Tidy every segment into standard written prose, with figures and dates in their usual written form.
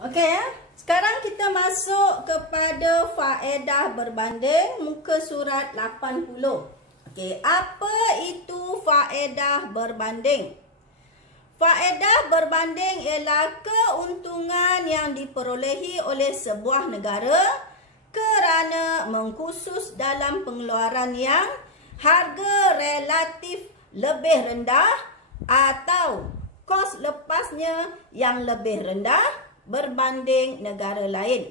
Okey ya. Sekarang kita masuk kepada faedah berbanding muka surat 80. Okey, apa itu faedah berbanding? Faedah berbanding ialah keuntungan yang diperolehi oleh sebuah negara kerana mengkhusus dalam pengeluaran yang harga relatif lebih rendah atau kos lepasnya yang lebih rendah berbanding negara lain.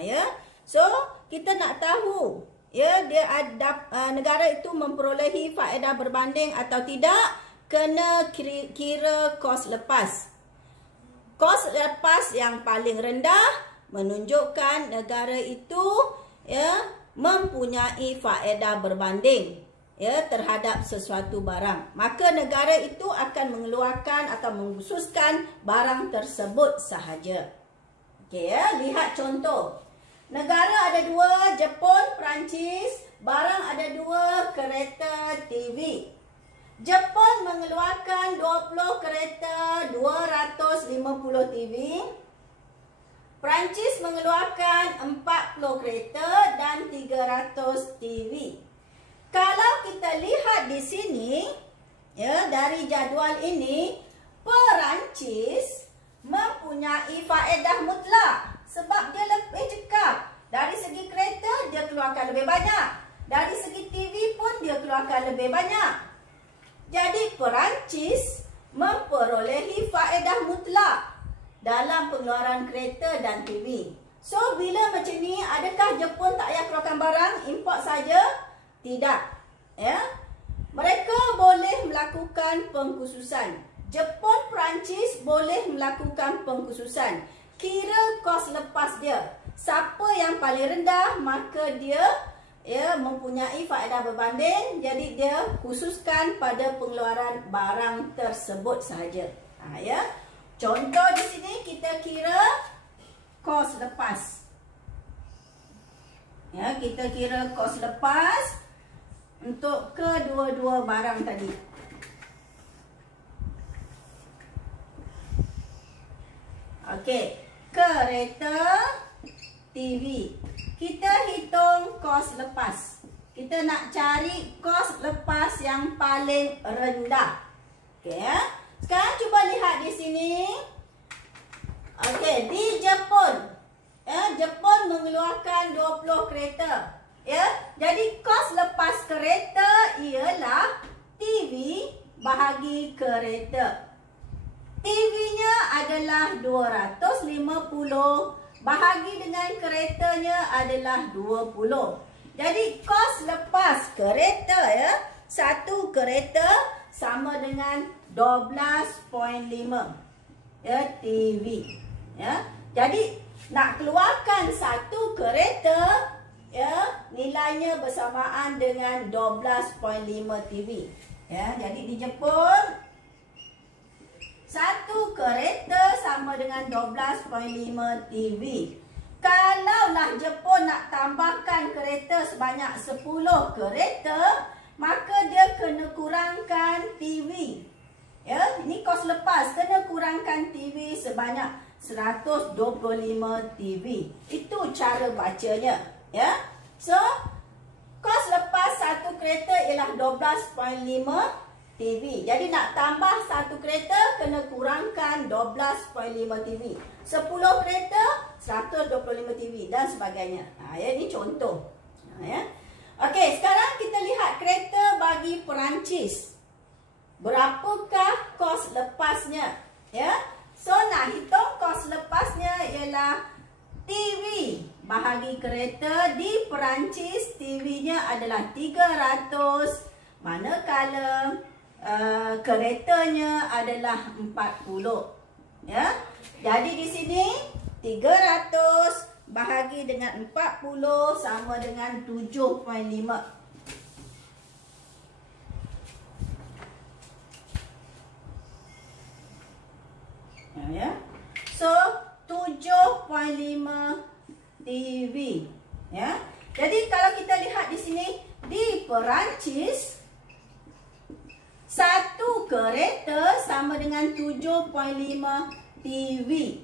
Ya. So, kita nak tahu ya dia ada negara itu memperolehi faedah berbanding atau tidak, kena kira kos lepas. Kos lepas yang paling rendah menunjukkan negara itu ya mempunyai faedah berbanding ya terhadap sesuatu barang. Maka negara itu akan mengeluarkan atau mengkhususkan barang tersebut sahaja. Okey ya, lihat contoh. Negara ada dua, Jepun, Perancis. Barang ada dua, kereta TV. Jepun mengeluarkan 20 kereta, 250 TV. Perancis mengeluarkan 40 kereta dan 300 TV. Kalau kita lihat di sini, ya dari jadual ini, Perancis mempunyai faedah mutlak sebab dia lebih cekap. Dari segi kereta dia keluarkan lebih banyak. Dari segi TV pun dia keluarkan lebih banyak. Jadi Perancis memperolehi faedah mutlak dalam pengeluaran kereta dan TV. So bila macam ni, adakah Jepun tak payah keluarkan barang, import saja? Tidak. Ya. Mereka boleh melakukan pengkhususan. Jepun, Perancis boleh melakukan pengkhususan. Kira kos lepas dia. Siapa yang paling rendah, maka dia ya mempunyai faedah berbanding. Jadi dia khususkan pada pengeluaran barang tersebut sahaja. Ya. Contoh di sini kita kira kos lepas. Ya, kita kira kos lepas untuk kedua-dua barang tadi. Okey, kereta TV. Kita hitung kos lepas. Kita nak cari kos lepas yang paling rendah. Okey ya. Sekarang cuba lihat di sini. Okey, di Jepun. Ya, Jepun mengeluarkan 20 kereta. Ya, jadi kos lepas kereta ialah TV bahagi kereta. TV-nya adalah 250 bahagi dengan keretanya adalah 20. Jadi kos lepas kereta ya, satu kereta sama dengan 12.5 ya TV. Ya. Jadi nak keluarkan satu kereta ya, nilainya bersamaan dengan 12.5 TV. Ya, jadi di Jepun satu kereta sama dengan 12.5 TV. Kalaulah Jepun nak tambahkan kereta sebanyak 10 kereta, maka dia kena kurangkan TV. Ya, ini kos lepas, kena kurangkan TV sebanyak 125 TV. Itu cara bacanya. Ya, so kos lepas satu kereta ialah 12.5 TV. Jadi nak tambah satu kereta kena kurangkan 12.5 TV. 10 kereta 125 TV dan sebagainya. Ya, ini contoh. Ya. Okey, sekarang kita lihat kereta bagi Perancis. Berapakah kos lepasnya? Ya. So nak hitung kos lepasnya ialah TV bahagi kereta. Di Perancis TV-nya adalah 300, manakala keretanya adalah 40. Ya. Jadi di sini 300 bahagi dengan 40 sama dengan 7.5. Ya. So 7.5 TV. Ya. Jadi kalau kita lihat di sini, di Perancis satu kereta sama dengan 7.5 TV.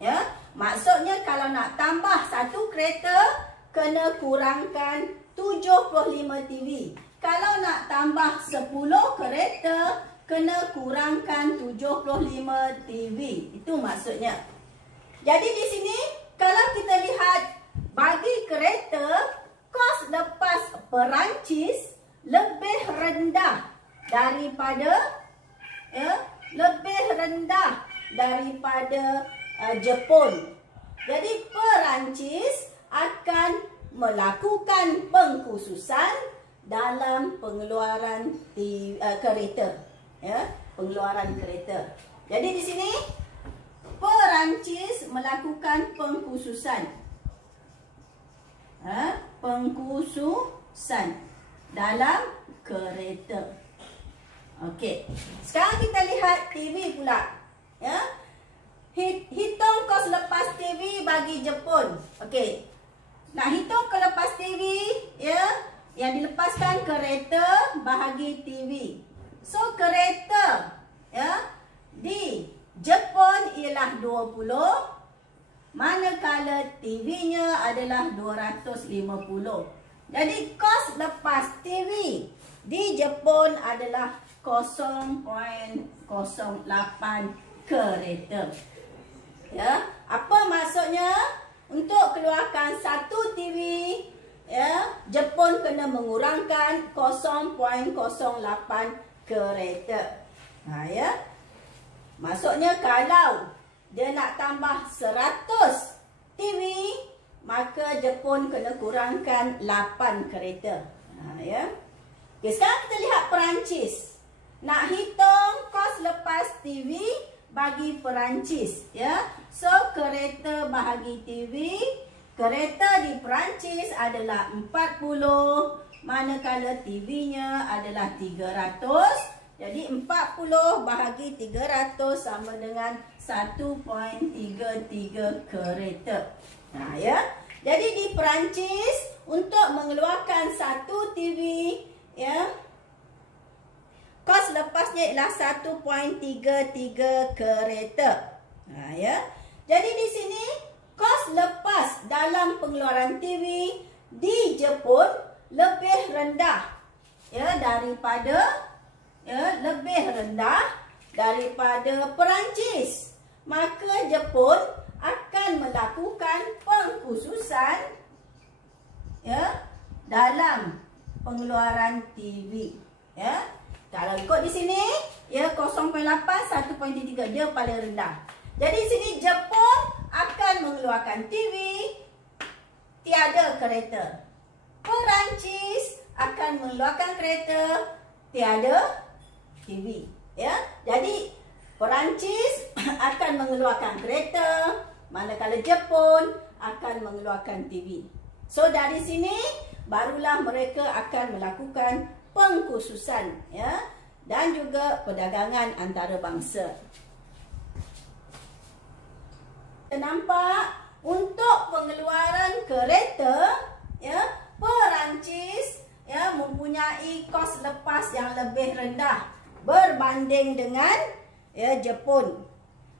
Ya, maksudnya kalau nak tambah satu kereta kena kurangkan 75 TV. Kalau nak tambah 10 kereta kena kurangkan 75 TV. Itu maksudnya. Jadi di sini kalau kita lihat bagi kereta, kos lepas Perancis lebih rendah daripada Jepun. Jadi Perancis akan melakukan pengkhususan dalam pengeluaran kereta. Ya, pengeluaran kereta. Jadi di sini Perancis melakukan pengkhususan. Pengkhususan dalam kereta. Okey. Sekarang kita lihat TV pula. Ya. Hitung kos lepas TV bagi Jepun. Okey. Nak hitung kos lepas TV, ya, yang dilepaskan kereta bahagi TV. So kereta, ya, di Jepun ialah 20, manakala TV-nya adalah 250. Jadi kos lepas TV di Jepun adalah 0.08 kereta. Ya, apa maksudnya? Untuk keluarkan satu TV, ya, Jepun kena mengurangkan 0.08 kereta. Ya. Maksudnya kalau dia nak tambah 100 TV, maka Jepun kena kurangkan 8 kereta. Ya. Okay, sekarang kita lihat Perancis. Nak hitung kos lepas TV bagi Perancis, ya. So kereta bahagi TV, kereta di Perancis adalah 40, manakala TV-nya adalah 300. Jadi 40 bahagi 300 sama dengan 1.33 kereta. Ya. Jadi di Perancis untuk mengeluarkan satu TV, ya, kos lepasnya ialah 1.33 kereta. Ya. Jadi di sini kos lepas dalam pengeluaran TV di Jepun lebih rendah, ya, lebih rendah daripada Perancis. Maka Jepun akan melakukan pengkhususan, ya, dalam pengeluaran TV. Ya. Kalau ikut di sini, ya, 0.8, 1.3 dia paling rendah. Jadi di sini Jepun akan mengeluarkan TV, tiada kereta. Perancis akan mengeluarkan kereta, tiada TV. Ya. Jadi Perancis akan mengeluarkan kereta, manakala Jepun akan mengeluarkan TV. So dari sini barulah mereka akan melakukan pengkhususan, ya, dan juga perdagangan antarabangsa. Kita nampak untuk pengeluaran kereta, ya, Perancis, ya, mempunyai kos lepas yang lebih rendah berbanding dengan, ya, Jepun.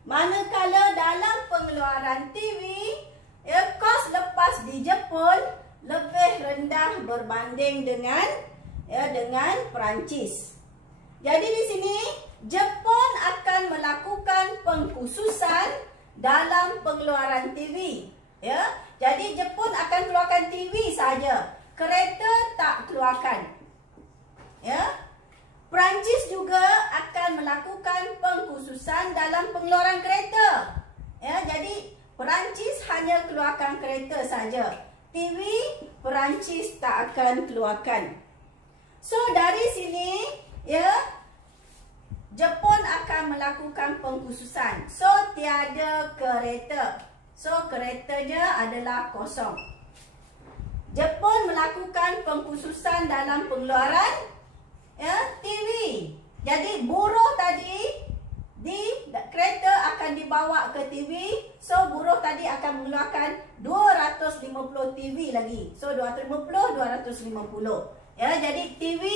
Manakala dalam pengeluaran TV, ya, kos lepas di Jepun lebih rendah berbanding dengan, ya, dengan Perancis. Jadi di sini Jepun akan melakukan pengkhususan dalam pengeluaran TV. Ya, jadi Jepun akan keluarkan TV saja, kereta tak keluarkan. Ya, Perancis juga akan melakukan pengkhususan dalam pengeluaran kereta. Ya, jadi Perancis hanya keluarkan kereta saja. TV Perancis tak akan keluarkan. So dari sini, ya, Jepun akan melakukan pengkhususan. So tiada kereta. So keretanya adalah kosong. Jepun melakukan pengkhususan dalam pengeluaran, ya, TV. Jadi buruh tadi di kereta akan dibawa ke TV. So buruh tadi akan mengeluarkan 250 TV lagi. So 250, 250. Ya, jadi TV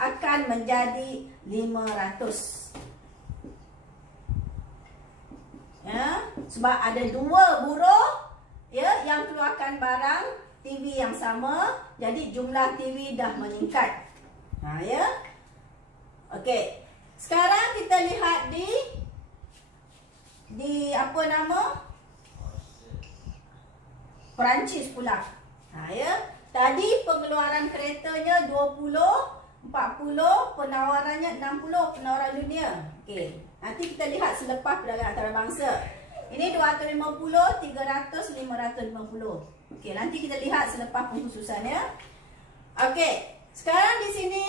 akan menjadi 500. Ya, sebab ada dua buruh ya yang keluarkan barang TV yang sama, jadi jumlah TV dah meningkat. Ya. Okey. Sekarang kita lihat di apa nama? Perancis pula. Ya. Tadi pengeluaran keretanya 20, 40, penawarannya 60, penawaran dunia. Okey. Nanti kita lihat selepas perdagangan antarabangsa. Ini 250, 300, 550. Okey, nanti kita lihat selepas pengkhususannya. Okey, sekarang di sini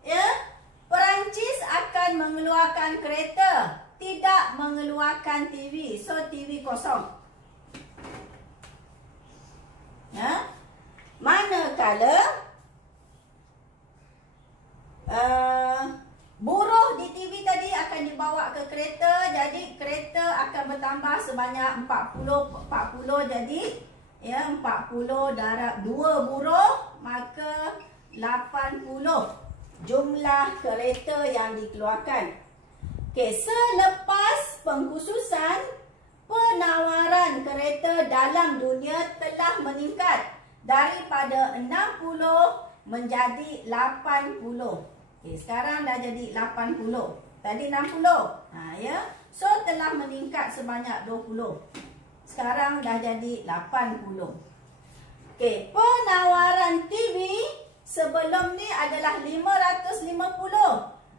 ya, Perancis akan mengeluarkan kereta, tidak mengeluarkan TV. So TV kosong. Ya. Manakala buruh di TV tadi akan dibawa ke kereta, jadi kereta akan bertambah sebanyak 40 jadi ya 40 darab 2 buruh, maka 80 jumlah kereta yang dikeluarkan. Okey, selepas pengkhususan, penawaran kereta dalam dunia telah meningkat daripada 60 menjadi 80. Okay, sekarang dah jadi 80. Tadi 60. Ya. So telah meningkat sebanyak 20. Sekarang dah jadi 80. Okey, penawaran TV sebelum ni adalah 550.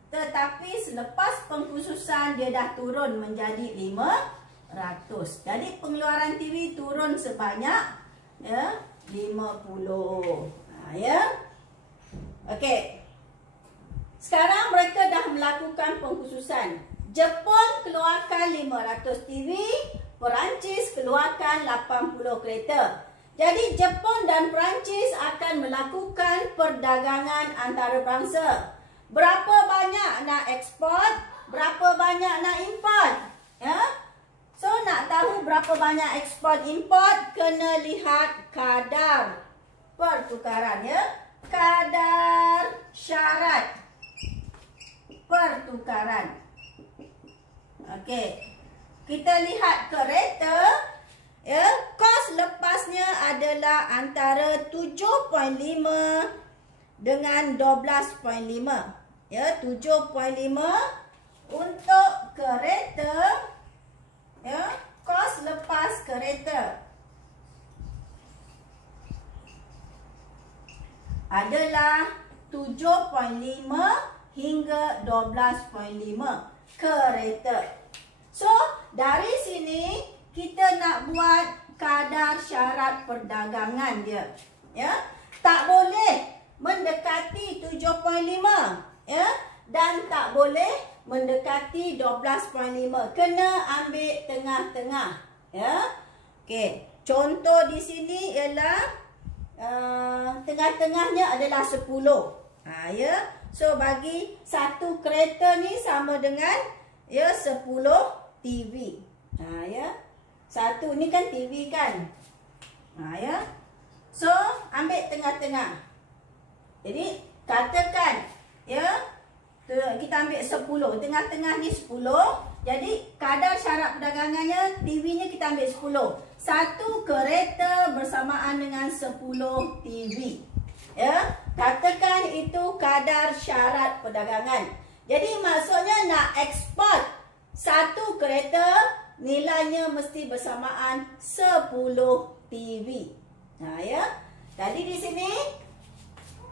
Tetapi selepas pengkhususan dia dah turun menjadi 500. Jadi pengeluaran TV turun sebanyak ya 50. Ya. Okey. Sekarang mereka dah melakukan pengkhususan. Jepun keluarkan 500 TV, Perancis keluarkan 80 kereta. Jadi Jepun dan Perancis akan melakukan perdagangan antarabangsa. Berapa banyak nak ekspor, berapa banyak nak import. Ya? So nak tahu berapa banyak ekspor import, kena lihat kadar pertukaran ya. Kadar syarat pertukaran. Okey. Kita lihat kereta ya, kos lepasnya adalah antara 7.5 dengan 12.5. Ya, 7.5 untuk kereta ya, kos lepas kereta adalah 7.5 hingga 12.5 kereta. So, dari sini kita nak buat kadar syarat perdagangan dia. Ya, tak boleh mendekati 7.5 ya, dan tak boleh mendekati 12.5. Kena ambil tengah-tengah ya. Okey, contoh di sini ialah tengah-tengahnya adalah 10. Ya. So bagi satu kereta ni sama dengan ya 10 TV. Ya. Satu ni kan TV kan. Ya. So ambil tengah-tengah. Jadi katakan ya kita ambil 10, tengah-tengah ni 10. Jadi kadar syarat perdagangannya TV-nya kita ambil 10. Satu kereta bersamaan dengan 10 TV. Ya, katakan itu kadar syarat perdagangan. Jadi maksudnya nak ekspor satu kereta, nilainya mesti bersamaan 10 TV. Ya. Tadi di sini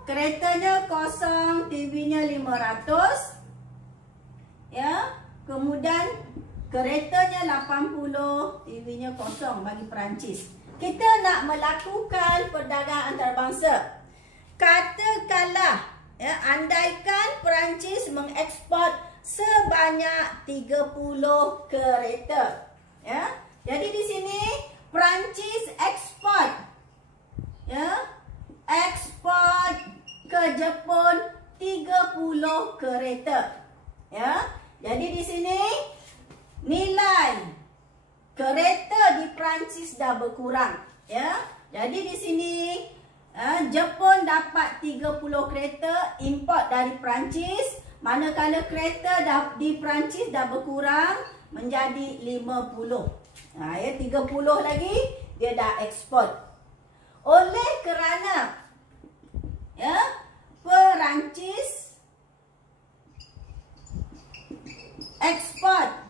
keretanya kosong, TV-nya 500. Ya, kemudian keretanya 80, TV-nya kosong bagi Perancis. Kita nak melakukan perdagangan antarabangsa. Katakanlah ya, andaikan Perancis mengekspor sebanyak 30 kereta. Ya. Jadi di sini Perancis ekspor ya, ekspor ke Jepun 30 kereta. Ya. Jadi di sini nilai kereta di Perancis dah berkurang. Ya. Jadi di sini Jepun dapat 30 kereta import dari Perancis. Manakala kereta di Perancis dah berkurang, menjadi 50. Ya, 30 lagi dia dah ekspor. Oleh kerana ya, Perancis ekspor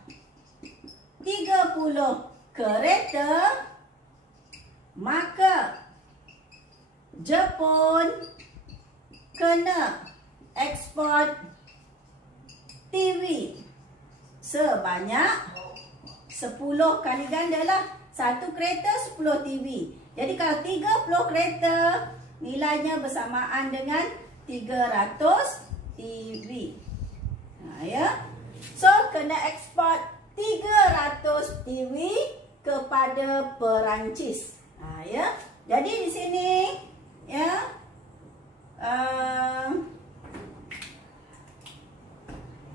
30 kereta, maka Jepun kena ekspor TV sebanyak 10 kali ganda lah. Satu kereta 10 TV. Jadi kalau 30 kereta, nilainya bersamaan dengan 300 TV. Ya. So kena ekspor 300 TV kepada Perancis. Ya. Jadi di sini ya,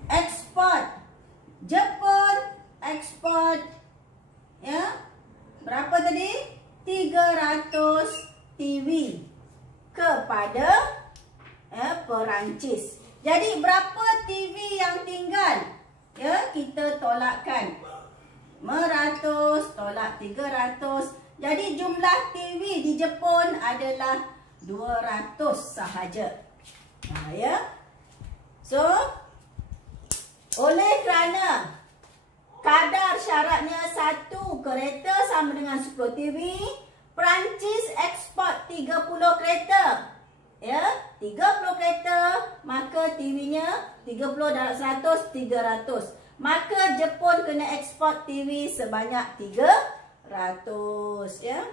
ekspor Jepun ekspor ya, berapa tadi? 300 TV kepada Perancis. Jadi berapa TV yang tinggal? Ya, kita tolakkan. 500 tolak 300. Jadi jumlah TV di Jepun adalah 200 sahaja. Ya. So, oleh kerana kadar syaratnya satu kereta sama dengan 10 TV, Perancis ekspor 30 kereta. Ya, 30 kereta, maka TV-nya 30 darab 100, 300. Maka Jepun kena ekspor TV sebanyak 300. Ya.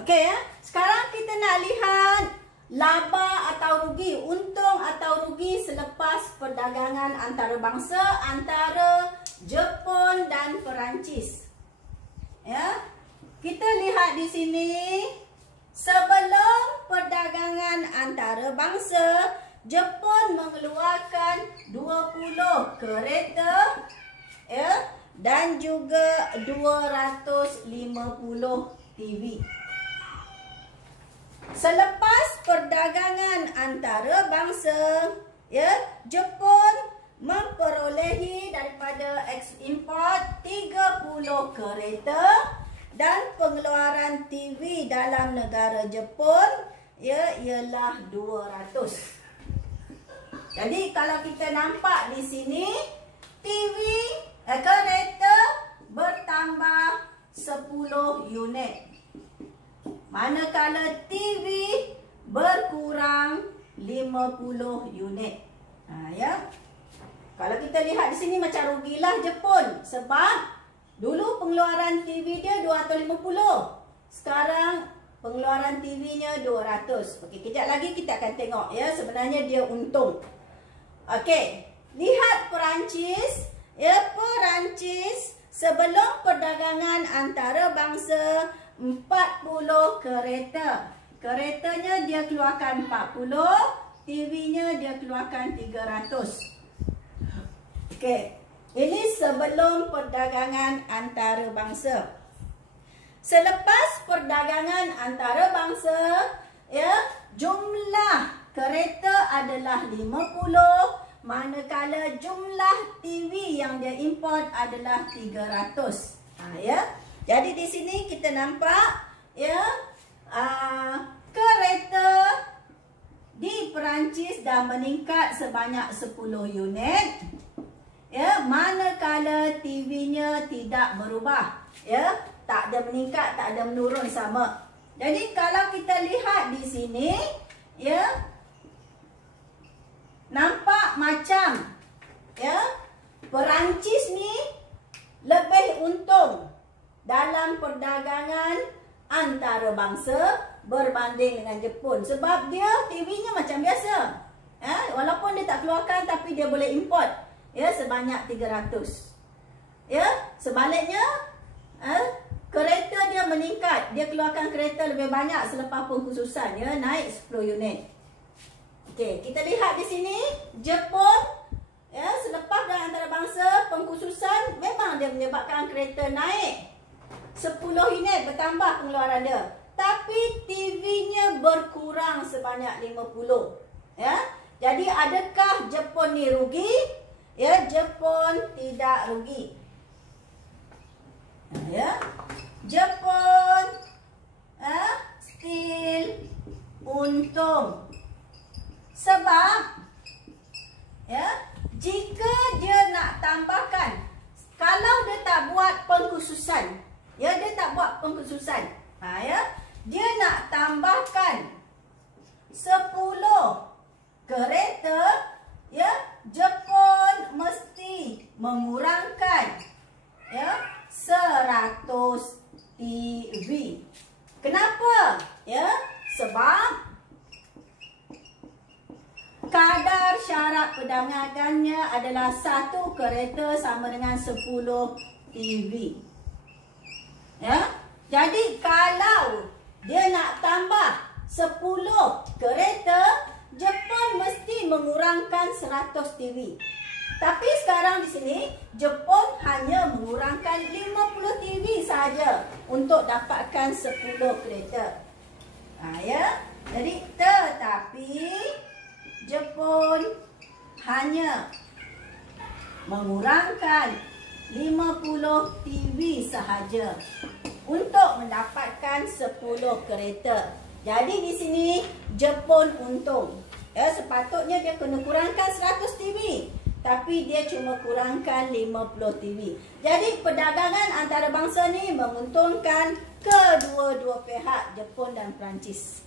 Okey ya. Sekarang kita nak lihat laba atau rugi, untung atau rugi selepas perdagangan antarabangsa antara Jepun dan Perancis. Ya. Kita lihat di sini, sebelum perdagangan antarabangsa, Jepun mengeluarkan 20 kereta ya, dan juga 250 TV. Selepas perdagangan antarabangsa, ya, Jepun memperolehi daripada ekspor 30 kereta dan pengeluaran TV dalam negara Jepun ya ialah 200. Jadi kalau kita nampak di sini, TV kereta bertambah 10 unit. Manakala TV berkurang 50 unit. Ya. Kalau kita lihat di sini macam rugilah Jepun sebab dulu pengeluaran TV dia 250. Sekarang pengeluaran TV-nya 200. Okey, kejap lagi kita akan tengok ya, sebenarnya dia untung. Okey, lihat Perancis. Ya, Perancis sebelum perdagangan antarabangsa 40 kereta. Keretanya dia keluarkan 40, TV-nya dia keluarkan 300. Okey, ini sebelum perdagangan antarabangsa. Selepas perdagangan antarabangsa, ya, jumlah kereta adalah 50, manakala jumlah TV yang dia import adalah 300. Ya. Jadi di sini kita nampak ya, kereta di Perancis dah meningkat sebanyak 10 unit. Ya, manakala TV-nya tidak berubah. Ya, tak ada meningkat, tak ada menurun, sama. Jadi kalau kita lihat di sini, ya, nampak macam ya, Perancis ni lebih untung dalam perdagangan antarabangsa berbanding dengan Jepun. Sebab dia TV-nya macam biasa. Ya, walaupun dia tak keluarkan tapi dia boleh import ya sebanyak 300. Ya, sebaliknya kereta dia meningkat. Dia keluarkan kereta lebih banyak selepas pengkhususan ya, naik 10 unit. Okey, kita lihat di sini Jepun ya, selepas perdagangan antarabangsa pengkhususan memang dia menyebabkan kereta naik 10 unit, bertambah pengeluaran dia. Tapi TV-nya berkurang sebanyak 50. Ya. Jadi adakah Jepun ni rugi? Ya, Jepun tidak rugi. Ya, Jepun still untung. Sebab ya, jika dia nak tambahkan, kalau dia tak buat pengkhususan, ya, dia tak buat pengkhususan, ya, dia nak tambahkan 10 kereta, ya, Jepun mesti mengurangkan, ya, 100 TV. Kenapa? Ya, sebab kadar syarat perdagangannya adalah 1 kereta sama dengan 10 TV. Ya, jadi kalau dia nak tambah 10 kereta, Jepun mesti mengurangkan 100 TV. Tapi sekarang di sini Jepun hanya mengurangkan 50 TV saja untuk dapatkan 10 kereta. Ya, jadi tetapi Jepun hanya mengurangkan 50 TV sahaja untuk mendapatkan 10 kereta. Jadi di sini Jepun untung. Ya, sepatutnya dia kena kurangkan 100 TV, tapi dia cuma kurangkan 50 TV. Jadi perdagangan antara bangsa ni menguntungkan kedua-dua pihak, Jepun dan Perancis.